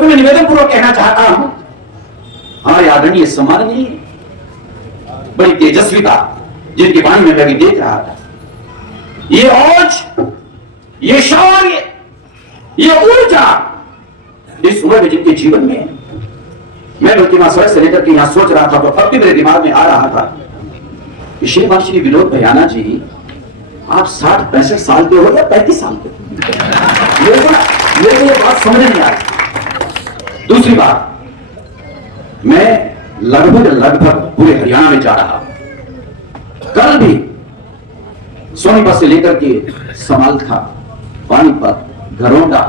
उसमें मैं निवेदन पूर्वक कहना चाहता हूं, हमारे आदरणीय सम्माननीय बड़ी तेजस्विता जिनकी वाणी में मैं भी देख रहा था, ये औज, ये शौर्य, ये ऊर्जा इस उम्र में जिनके जीवन में, मैं बल्कि वहां सड़क से लेकर के यहां सोच रहा था तो अब भी मेरे दिमाग में आ रहा था कि श्रीमान श्री विनोद भैयाना जी, आप 60-65 साल के हो या 35 साल के? मेरे को ये बात समझ नहीं आ रही। दूसरी बात, मैं लगभग पूरे हरियाणा में जा रहा हूं। कल भी सोनीपत से लेकर के समालखा, पानीपत, घरौंडा,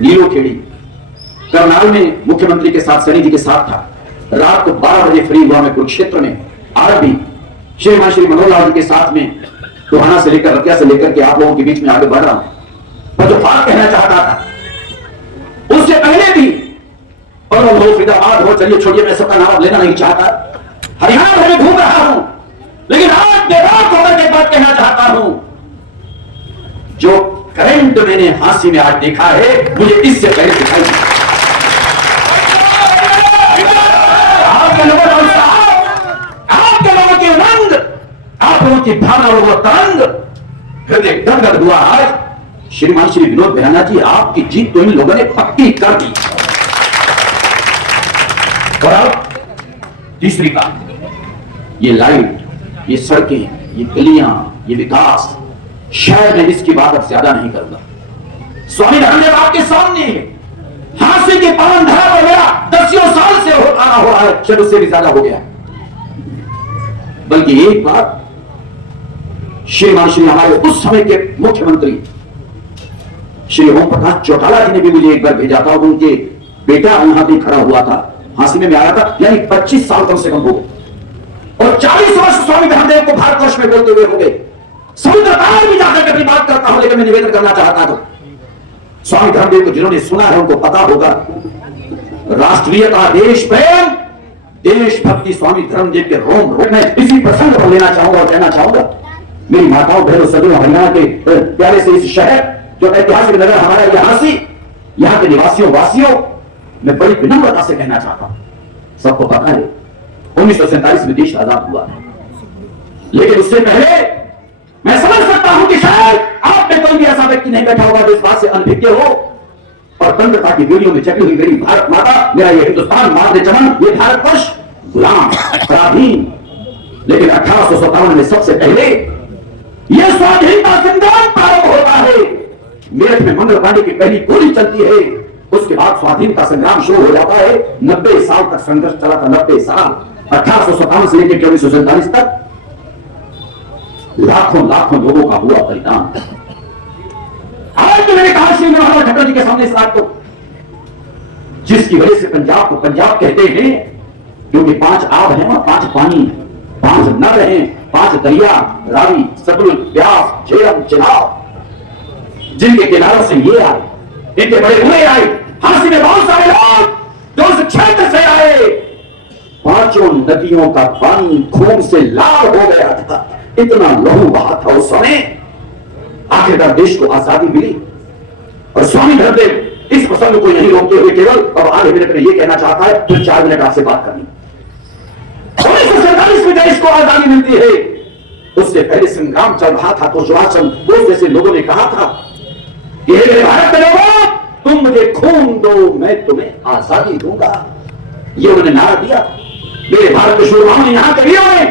नीलोखेड़ी, करनाल में मुख्यमंत्री के साथ, सैनी जी के साथ था। रात को 12 बजे फ्री हुआ मैं कुरुक्षेत्र में। आज भी श्रीमान श्री मनोहर लाल जी के साथ में टोहाना से लेकर, रतिया से लेकर के आप लोगों के बीच में आगे बढ़ रहा हूं। पर जो बात कहना चाहता था, उससे पहले भी हो, फरीदाबाद हो, चलिए छोड़िए, मैं सबका नाम लेना नहीं चाहता, हरियाणा भर में घूम रहा हूं, लेकिन आज बेबाक होकर के बात कहना चाहता हूं, जो करंट मैंने हांसी में आज देखा है, मुझे इससे पहले दिखाई दिया। आपके लोगों की उमंग, आप लोगों की भावना और वो तरंग हृदय गदगद हुआ। आज श्रीमान श्री विनोद भैयाना जी, आपकी जीत तो इन लोगों ने पक्की कर दी। और अब तीसरी बात, ये लाइट, ये सड़कें, ये गलियां, ये विकास, शायद मैं इसकी बात अब ज्यादा नहीं करूंगा। स्वामी धर्मदेव आपके सामने हांसी के पावन धारा पर मेरा 10 साल से आना हो रहा है, शायद उससे भी ज्यादा हो गया। बल्कि एक बात, श्रीमान श्री हमारे उस समय के मुख्यमंत्री श्री ओम प्रकाश चौटाला जी ने भी मुझे एक बार भेजा था, उनके बेटा यहां भी खड़ा हुआ था, हांसी में आया था, यानी 25 साल कम से कम हो गए। और 40 वर्ष स्वामी धर्मदेव को भारतवर्ष में बोलते हुए हो गए। समुद्र पार भी जाकर कभी बात करता हूं, लेकिन मैं निवेदन करना चाहता हूं, स्वामी धर्मदेव को जिन्होंने सुना है उनको पता होगा, राष्ट्रीयता, देश प्रेम, देशभक्ति स्वामी धर्मदेव के रोम रोम में इसी प्रसंग को लेना चाहूंगा और कहना चाहूंगा, मेरी माताओं बहनों सदैव हरियाणा के प्यारे से इस शहर जो ऐतिहासिक नगर हमारा यहाँ के निवासियों वासियों, मैं बड़ी विनम्रता से कहना चाहता हूं, सबको पता है 1947 में देश आजाद हुआ है, लेकिन उससे पहले मैं समझ सकता हूं कि शायद आप में कोई भी ऐसा व्यक्ति नहीं बैठा होगा जो इस बात से अनभिज्ञ हो और तंत्रता की वीडियो में चटी हुई मेरी भारत माता, मेरा ये हिंदुस्तान, मार्ग चमन, ये भारतवर्ष गुलाम, पराधीन, लेकिन 1857 में सबसे पहले यह स्वाधीनता संग्राम प्रारंभ होता है। मेरठ में मंगल पांडे की पहली गोली चलती है, उसके बाद स्वाधीनता संग्राम शुरू हो जाता है। 90 साल तक संघर्ष चला था, 90 साल, 1857 से लेकर 1947 तक लाखों लोगों का हुआ बलिदान। आज तो मैंने कहा श्री मनोहर ठक्कर जी के सामने इस बात को, जिसकी वजह से पंजाब को पंजाब कहते हैं, क्योंकि 5 आब हैं वहां, 5 पानी, 5 नर हैं, 5 दरिया, रावी, सतलुज, ब्यास, झेलम, चिनाब, जिनके किनारों से ये आए, इनके बड़े हुए आए। हांसी में बहुत सारे लोग जो उस क्षेत्र से आए, 5 नदियों का पानी खून से लाल हो गया था, इतना लहू बहा था उस समय। आखिरकार देश को आजादी मिली और स्वामी धर्मदेव इस प्रसंग को यहीं रोकते हुए केवल अब आधे मिनट में यह कहना चाहता है, फिर 4 मिनट आपसे बात करनी। 1947 में देश को आजादी मिलती है, उससे पहले संग्राम चल रहा था, तो सुभाष चंद्र बोस जैसे लोगों ने कहा था कि हे भारत के लोगों, तुम मुझे खून दो, मैं तुम्हें आजादी दूंगा। ये उन्होंने नारा दिया। मेरे भारत के शूरमाओं ने, यहां के वीरों ने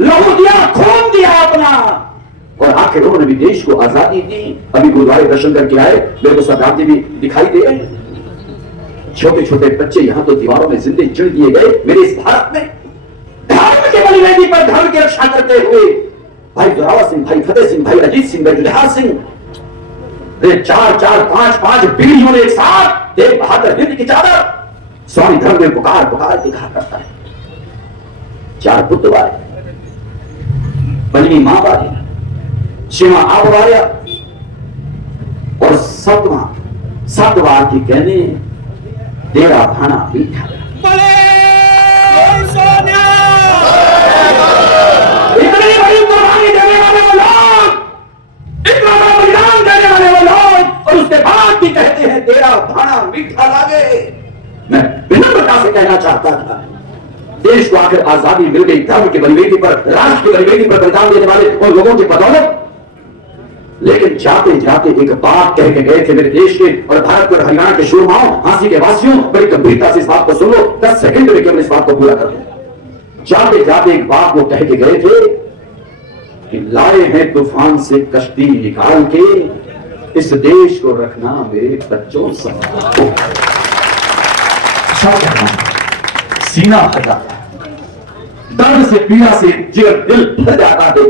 लहू दिया, खून दिया अपना, और आखिर उन्होंने भी देश को आजादी दी। अभी गुरुद्वारे दर्शन करके आए, मेरे को सरदार जी भी दिखाई दे रहे हैं। छोटे छोटे बच्चे यहां तो दीवारों में जिंदे चिड़ दिए गए। मेरे इस भारत में धर्म के बलिवेदी पर धर्म की रक्षा करते हुए भाई जोरावर सिंह, भाई फतेह सिंह, भाई अजीत सिंह, भाई जुझार सिंह, 4-4, 5-5 बीड़ियों ने एक साथ तेग बहादुर हिंद की चादर स्वामी धर्म में पुकार दिखा करता है। 4 पुत्र वाले, पंजवी मां वाली, 6वां आप वाले, और 7वां की कहने तेरा भाना मीठा। इतनी बड़ी कुर्बानी देने वाले वो लोग, इतना बड़ा बलिदान देने वाले वो लोग, और उसके बाद भी कहते हैं तेरा भाना मीठा लागे। निर्भरता से कहना चाहता था, देश को आखिर आजादी मिल गई धर्म की बलिवेदी पर, राष्ट्र की बलिवेदी पर बलिदान देने वाले उन लोगों की बदौलत। लेकिन जाते जाते एक बात कह के गए थे मेरे देश के और भारत और हरियाणा के शूरमाओं, झांसी के वासियों, बड़ी गंभीरता से इस बात को सुन लो, 10 सेकंड में केवल इस बात को पूरा कर दो। जाते जाते एक बात वो कह के गए थे कि लाए हैं तूफान से कश्ती निकाल के, इस देश को रखना मेरे बच्चों संभाल। सीना भर जाता है, दर्द से पीड़ा से जिगर दिल भर जाता है।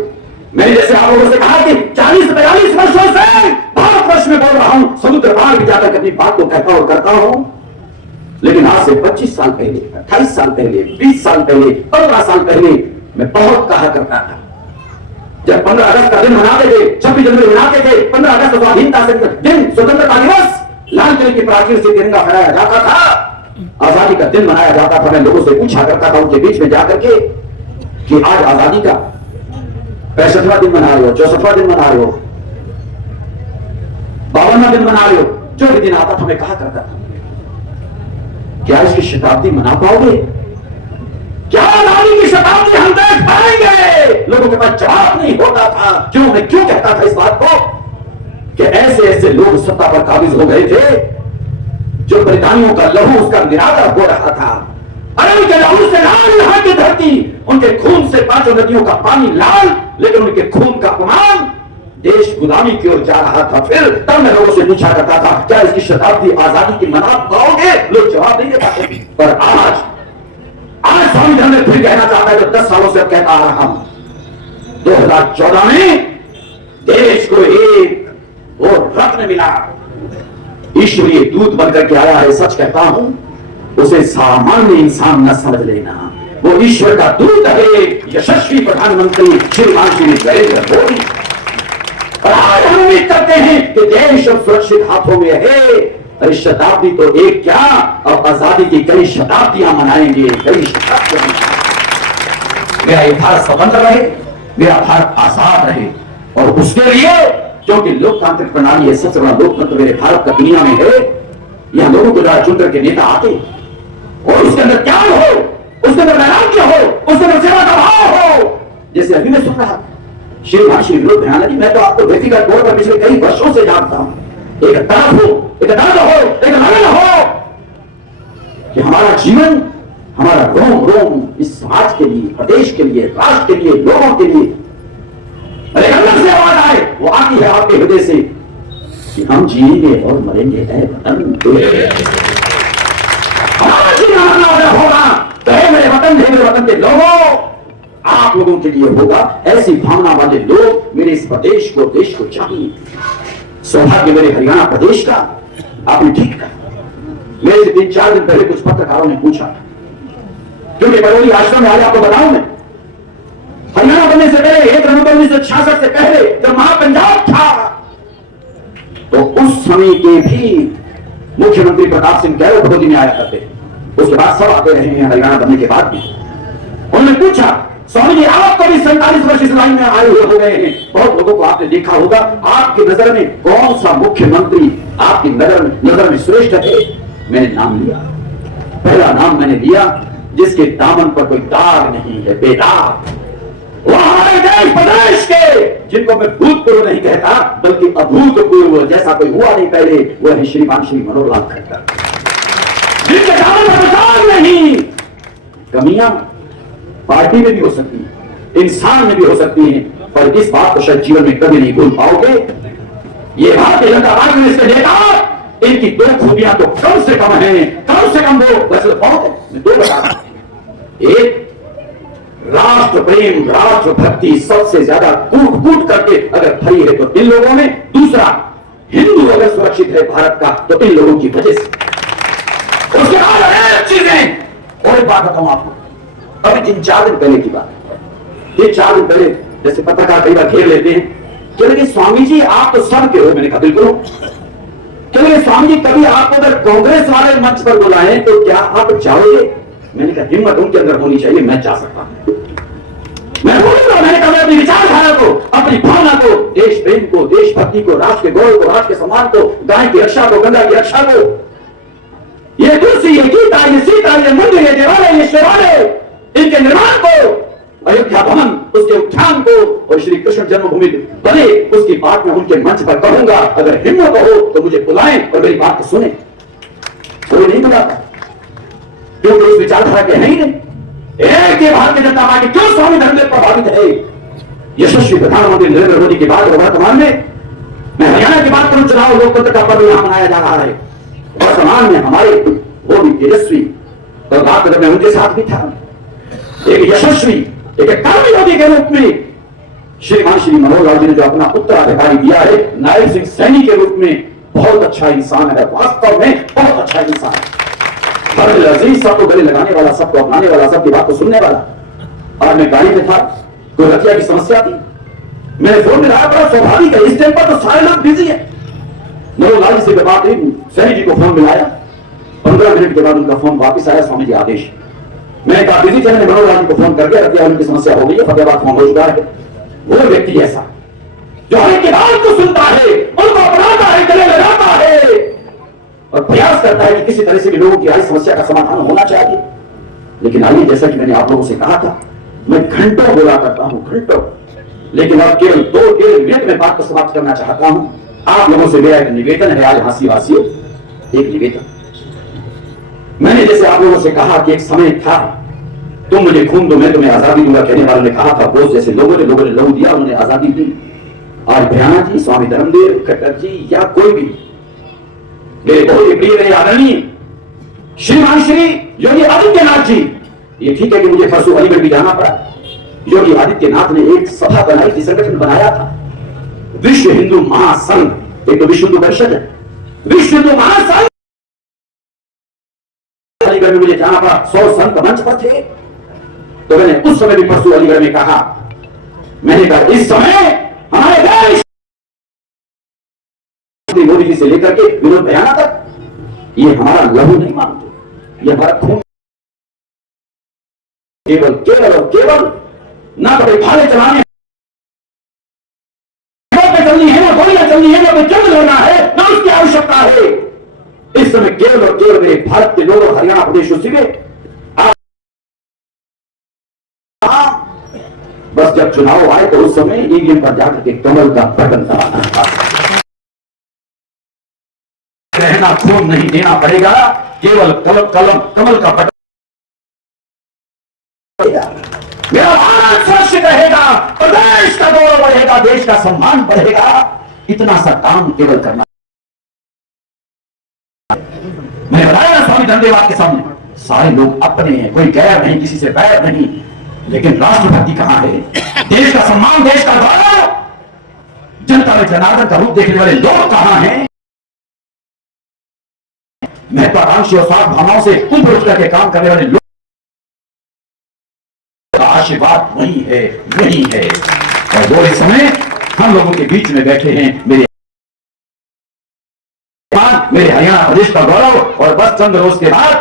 मैंने जैसे आप लोगों से कहा कि 40-42 वर्षों से भारतवर्ष में बोल रहा हूं, समुद्र पार भी जाकर अपनी बात को कहता और करता हूं, लेकिन आज से 25 साल पहले, 28 साल पहले, 20 साल पहले, 15 साल पहले मैं बहुत कहा करता था। जब 15 अगस्त का दिन मनाते थे, 26 जनवरी मनाते थे, 15 अगस्त स्वाधीनता से दिन, स्वतंत्रता दिवस, लाल किले की प्राचीर से तिरंगा फहराया जाता था, आजादी का दिन मनाया जाता था। मैं लोगों से पूछा करता था उनके बीच में जाकर के कि आज आजादी का 65वां दिन मना रहे हो, 64वां दिन मना रहे हो, 52वां दिन मना रहे हो, जो भी दिन आता था मैं कहा करता था क्या इसकी शताब्दी मना पाओगे? क्या आजादी की शताब्दी हम देख पाएंगे? लोगों के पास जवाब नहीं होता था। क्यों? मैं क्यों कहता था इस बात को कि ऐसे ऐसे लोग सत्ता पर काबिज हो गए थे जो बलिदानियों का लहू उसका निरादर हो रहा था। अरे उनके लहू से लाल यहाँ की धरती, उनके खून से 5 नदियों का पानी लाल, लेकिन उनके खून का अपमान, देश गुलामी की ओर जा रहा था। फिर तब मैं लोगों से पूछा करता था क्या इसकी शताब्दी आजादी की मना पाओगे? लोग जवाब नहीं दे पाते। पर आज स्वामी धर्म में फिर कहना चाहता है जो 10 सालों से कहता आ रहा हूं, 2014 में देश को एक वो रत्न मिला, ईश्वरीय दूत बनकर के आया है। सच कहता हूं, उसे सामान्य इंसान न समझ लेना, वो ईश्वर का दूत है, यशस्वी प्रधानमंत्री श्रीमान श्री नरेंद्र मोदी। और आज हम उम्मीद करते हैं कि देश अब सुरक्षित हाथों में है। अरे शताब्दी तो एक क्या, अब आजादी की कई शताब्दियां मनाएंगे, कई शताब्दियां। मेरा ये भारत स्वतंत्र रहे, मेरा भारत आजाद रहे, और उसके लिए क्योंकि लोकतांत्रिक प्रणाली है, सबसे बड़ा लोकतंत्र मेरे भारत का दुनिया में है। यह लोगों को द्वारा चुनकर के नेता आते और उसके अंदर त्याग हो, उसके अंदर वैराग्य हो, उसके अंदर सेवा का भाव हो। जैसे अभी मैं सुन रहा श्री विनोद भयाना जी, मैं तो आपको व्यक्तिगत तौर पर पिछले कई वर्षों से जानता हूं। एक तरफ हो, एक दर्द हो, एक लगन हो कि हमारा जीवन, हमारा रोम रोम इस समाज के लिए, प्रदेश के लिए, राष्ट्र के लिए, लोगों के लिए, अरे अंदर से आवाज आए, वो आती है आपके हृदय से कि हम जिएंगे और मरेंगे है वतन, हमारा जीना मरना होगा तो है मेरे वतन, है मेरे वतन के लोगों, आप लोगों के लिए होगा। ऐसी भावना वाले लोग मेरे इस प्रदेश को, देश को चाहिए। सौभाग्य मेरे हरियाणा प्रदेश का, आपने ठीक कहा। मेरे से 3-4 दिन पहले कुछ पत्रकारों ने पूछा, क्योंकि बरौली आश्रम में आज आपको बताऊं मैं, हरियाणा बनने से पहले 1 नवंबर 1966 से पहले जब महापंजाब था, तो उस समय के भी मुख्यमंत्री प्रताप सिंह गैरों बरौली में आया करते थे। उसके बाद सब आते रहे हैं हरियाणा बनने के बाद भी। उन्होंने पूछा, स्वामी जी आप कभी 47 वर्ष इस लाइन में आए हुए हो गए हैं, बहुत लोगों को आपने देखा होगा, आपकी नजर में कौन सा मुख्यमंत्री आपकी नजर में श्रेष्ठ थे? मैंने नाम लिया, पहला नाम मैंने लिया जिसके दामन पर कोई दाग नहीं है, बेदाग। वह हमारे देश प्रदेश के, जिनको मैं भूतपूर्व नहीं कहता बल्कि अभूतपूर्व, जैसा कोई हुआ नहीं पहले, वह है श्रीमान श्री मनोहर लाल खट्टर, जिनके दामन पर दाग नहीं। कमियां पार्टी में भी हो सकती है, इंसान में भी हो सकती हैं, पर इस बात को शायद जीवन में कभी नहीं भूल पाओगे। ये भारतीय जनता पार्टी में इसके नेता, इनकी 2 खूबियां तो कम से कम है, कम से कम 2, वैसे बहुत है, मैं 2 बता रहा हूं। एक, राष्ट्र प्रेम, राष्ट्र भक्ति सबसे ज्यादा कूट कूट करके अगर भरी है तो इन लोगों में। दूसरा, हिंदू अगर सुरक्षित है भारत का तो इन लोगों की वजह से। उसके बाद अनेक चीजें। और एक बात बताऊं आपको, अभी 3-4 दिन पहले की बात, 3-4 दिन पहले जैसे पत्रकार कई बार घेर लेते हैं, कि स्वामी जी आप तो सब के हो। मैंने कहा बिल्कुल। कि स्वामी जी कभी आपको अगर कांग्रेस वाले मंच पर बुलाएं तो क्या आप जाओगे? मैंने कहा हिम्मत उनके अंदर होनी चाहिए, मैं जा सकता हूं, मैं बोलूंगा। मैंने कहा अपनी विचारधारा को, अपनी भावना को, देश प्रेम को, देशभक्ति को, राष्ट्र के गौरव को, राष्ट्र के सम्मान को, गाय की रक्षा को, गंगा की रक्षा को, ये कुर्सी, ये गीता, ये ये सीता, ये मंदिर, ये देवालय, ये शिवालय, इनके निर्माण को, अयोध्या भवन, उसके उत्थान को और श्री कृष्ण जन्मभूमि बने उसकी बात में उनके मंच पर कहूंगा। अगर हिम्मत हो तो मुझे बुलाएं और मेरी बात सुने। वो नहीं बुलाता क्योंकि उस विचारधारा के है ही नहीं। एक ये भारतीय जनता पार्टी क्यों स्वामी धर्मदेव प्रभावित है? यशस्वी प्रधानमंत्री नरेंद्र मोदी के बाद वर्तमान में, मैं हरियाणा की बात करूं, चुनाव लोकतंत्र का पर्व यहां मनाया जा रहा है। वर्तमान में हमारे वो भी तेजस्वी और बात मैं उनके साथ भी था, एक यशस्वी, एक कर्मी मोदी के रूप में श्रीमान श्री मनोहर लाल जी ने जो अपना उत्तराधिकारी दिया है, नायब सिंह सैनी के रूप में, बहुत अच्छा इंसान है, वास्तव में बहुत अच्छा इंसान है। हर अजीज, सबको गले लगाने वाला, सबको अपनाने वाला, सबकी बात को सुनने वाला। और मैं गाड़ी में था, कोई रतिया की समस्या थी, मैंने फोन मिलाया, बड़ा स्वाभाविक है, इस टाइम पर तो सारे लोग बिजी है। मनोहर लाल जी से बात हुई, सैनी जी को फोन मिलाया, 15 मिनट के बाद उनका फोन वापिस आया, स्वामी जी आदेश। मैंने कहा बिजी थे, मैंने मनोहर लाल जी को फोन करके रतिया उनकी समस्या हो गई है, फतेहाबाद फोन हो चुका है। वो व्यक्ति ऐसा जो हर एक की बात को सुनता है, उनको अपनाता है, गले लगाता है और प्रयास करता है कि किसी तरह से भी लोगों की हर समस्या का समाधान होना चाहिए। लेकिन आइए, जैसा कि मैंने आप लोगों से कहा था, मैं घंटों बोला करता हूं, घंटों, लेकिन अब केवल 2-3 मिनट में बात को समाप्त करना चाहता हूं। आप लोगों से मेरा एक निवेदन है, आज हांसी वासियों, एक निवेदन। मैंने जैसे आप लोगों से कहा कि एक समय था, तुम मुझे खून दो मैं तुम्हें आजादी दूंगा कहने वालों ने कहा था, बोस जैसे लोगों ने लहू दिया, उन्होंने आजादी दी। आज भयाना जी, स्वामी धर्मदेव, खट्टर जी या कोई भी, मेरे बहुत ही प्रिय, मेरे आदरणीय श्रीमान श्री योगी आदित्यनाथ जी, ये ठीक है कि मुझे परसों अलीगढ़ भी जाना पड़ा। योगी आदित्यनाथ ने एक सभा बनाई थी, संगठन बनाया था, विश्व हिंदू महासंघ। एक तो विश्व हिंदू परिषद है, विश्व हिंदू महासंघ। अलीगढ़ में मुझे जाना पड़ा, 100 संत मंच पर थे। तो मैंने उस समय भी परसों अलीगढ़ में कहा, मैंने कहा इस समय हमारे देश मोदी जी से लेकर के विनोद भयाना तक, ये हमारा लहू नहीं मानते, ये हमारा खून। केवल केवल और केवल ना कभी भाले चलाने चलनी है, ना गोलियां चलनी है, ना कोई जंग लड़ना है, ना उसकी आवश्यकता है। इस समय केवल और केवल मेरे भारत के लोग, हरियाणा प्रदेश से बस जब चुनाव आए तो उस समय ईवीएम पर जाकर के कमल का बटन दबाना था। रहना खून नहीं देना पड़ेगा, केवल कमल का बटन। मेरा भारत सुरक्षित रहेगा, प्रदेश का गौरव बढ़ेगा, देश का सम्मान बढ़ेगा। इतना सा काम केवल करना। मैंने बताया ना स्वामी धर्मदेव के सामने, सारे लोग अपने हैं, कोई गैर नहीं, किसी से बैर नहीं, लेकिन राष्ट्रभक्ति कहां है? देश का सम्मान, देश का गौरव, जनता में जनार्दन का रूप देखने वाले लोग कहां हैं? महत्वाकांक्षी और स्वार्थ भावनाओं से ऊपर उठ करके काम करने वाले लोग का आशीर्वाद वही है, वही है। और वो इस समय हम लोगों के बीच में बैठे हैं, मेरे हरियाणा प्रदेश का गौरव। और बस चंद रोज के बाद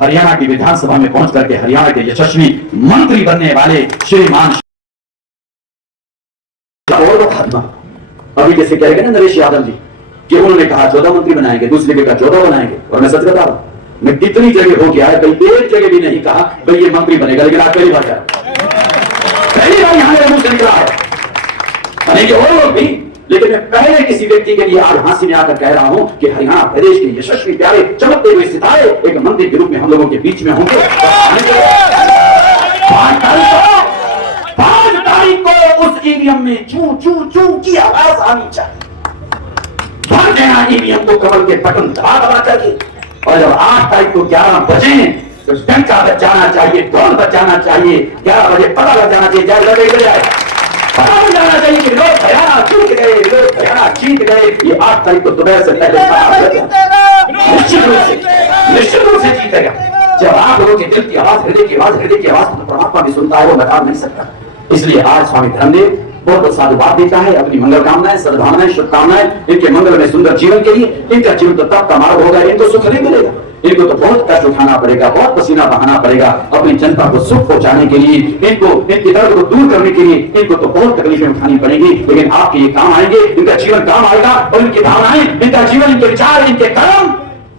हरियाणा की विधानसभा में पहुंच करके हरियाणा के यशस्वी मंत्री बनने वाले श्रीमान अभी जैसे कहेंगे ना नरेश यादव जी कि उन्होंने कहा 14 मंत्री बनाएंगे, दूसरे ने कहा 14 बनाएंगे। और मैं सच बता रहा हूं, मैं कितनी जगह हो गया है, कहीं एक जगह भी नहीं कहा भाई ये मंत्री बनेगा, लेकिन आज पहली बार यहां मेरे मुंह से निकला है, और लोग भी। लेकिन मैं पहले किसी व्यक्ति के लिए आज हांसी में आकर कह रहा हूं कि हरियाणा प्रदेश के यशस्वी प्यारे चमकते हुए सितारे एक मंत्री के रूप में हम लोगों के बीच में होंगे। 5 तारीख को उस ईवीएम में चू चू चू की आवाज आनी चाहिए, भर देना ईवीएम को कमल के बटन दबा करके। और जब 8 तारीख को 11 बजे तो डंका बज जाना चाहिए, ढोल बज जाना चाहिए, 11 बजे पता लग जाना चाहिए, पता लग जाना चाहिए कि लोग हरियाणा जीत गए, लोग हरियाणा जीत गए। ये 8 तारीख को दोपहर से पहले निश्चित रूप से जीतेगा। जब आप लोगों के दिल की आवाज, हृदय की आवाज तो परमात्मा भी सुनता है, वो बता नहीं सकता। इसलिए आज स्वामी धर्मदेव बहुत साधुवाद देता है, अपनी मंगल कामनाएं, सद्भावनाएं, शुभकामनाएं इनके मंगल में सुंदर जीवन के लिए। इनका जीवन तो तब का मार्ग होगा, इनको सुख नहीं मिलेगा, इनको तो बहुत कष्ट उठाना पड़ेगा, बहुत पसीना बहाना पड़ेगा अपनी जनता को सुख पहुंचाने के लिए, इनको इनके दर्द को दूर करने के लिए इनको तो बहुत तकलीफें उठानी पड़ेगी। लेकिन आपके ये काम आएंगे, इनका जीवन काम आएगा और इनकी भावनाएं, इनका जीवन, इनके विचार, इनके कर्म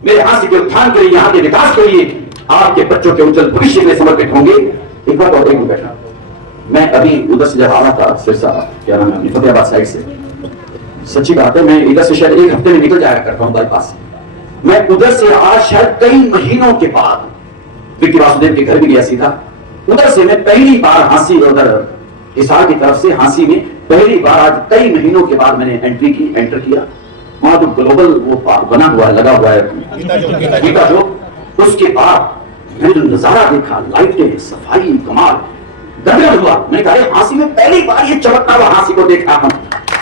मेरे हाथ के उत्थान के लिए, यहाँ के विकास के लिए आपके बच्चों के उज्जवल भविष्य में समर्पित होंगे। एक बार और एक मिनट बैठा, मैं अभी उधर से जब आ रहा था सिरसा, क्या नाम है अपनी फतेहाबाद साइड से, सच्ची बात है मैं इधर से शायद एक हफ्ते में निकल जाया करता हूँ बाईपास से। मैं उधर से आज शायद कई महीनों के बाद विक्की वासुदेव के घर भी गया सीधा। उधर से मैं पहली बार हांसी, उधर हिसार की तरफ से हांसी में पहली बार आज कई महीनों के बाद मैंने एंटर किया। वहां जो ग्लोबल वो बना हुआ है, लगा हुआ है गीता जो, उसके बाद मैंने जो नजारा देखा, लाइटें, सफाई, कमाल, गदगद हुआ। मैंने कहा हांसी में पहली बार ये चमकता हुआ हांसी को देखा हम,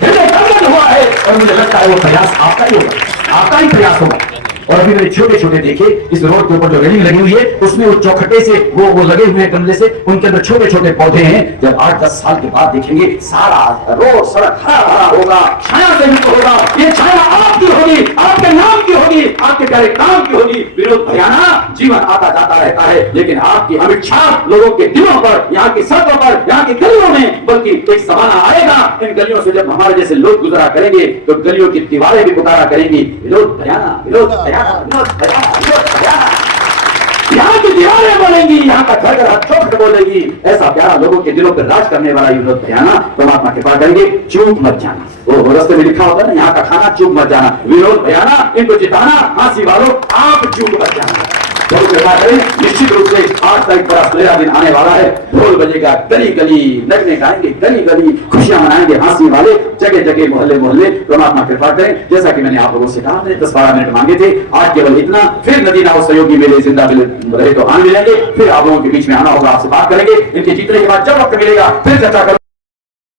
गदगद हुआ है। और मुझे लगता है वो प्रयास आपका ही होगा, आपका ही प्रयास होगा। और अभी मैंने छोटे छोटे देखे इस रोड के ऊपर जो रेलिंग लगी हुई है, उसमें वो चौखटे से वो लगे हुए हैं गमले से, उनके अंदर छोटे छोटे पौधे हैं। जब 8-10 साल के बाद देखेंगे सारा रोड सड़क हरा भरा होगा, छाया से युक्त होगा। ये छाया आपकी होगी, आपके नाम की होगी, आपके प्यारे काम की होगी। विनोद भैयाना, जीवन आता जाता रहता है, लेकिन आपकी अमिट छाप लोगों के दिलों पर, यहाँ की सड़कों पर, यहाँ की गलियों में, बल्कि एक जमाना आएगा इन गलियों से जब हमारे जैसे लोग गुजरा करेंगे तो गलियों की दीवारें भी पुकारा करेंगी, विनोद भैयाना, विनोद भैयाना, विनोद भैयाना, विनोद भैयाना। यहाँ की दीवारें बोलेंगी, यहाँ का घर घर चौखट बोलेगी। ऐसा प्यारा लोगों के दिलों पर राज करने वाला विनोद भैयाना, परमात्मा के पास करेंगे, चूक मत जाना। वो रास्ते में लिखा होता है ना, यहाँ का खाना चूक मत जाना। विनोद भैयाना, इनको जिताना, हांसी वालों आप चूक मत जाना। निश्चित रूप से 8 तारीख बड़ा सुनहरा दिन आने वाला है। ढोल बजेगा गली गली, नगने गाएंगे गली गली, खुशियां मनाएंगे हांसी वाले, जगह जगह मोहल्ले मोहल्ले। परमात्मा कृपा करें। जैसा कि मैंने आप लोगों से कहा, मैंने 10-12 मिनट मांगे थे, आज केवल इतना। फिर नदी नाव सहयोगी मेरे जिंदा रहे तो आने मिलेंगे, फिर आप लोगों के बीच में आना होगा, आपसे बात करेंगे। इनके जीतने के बाद जब वक्त मिलेगा फिर चर्चा करेंगे।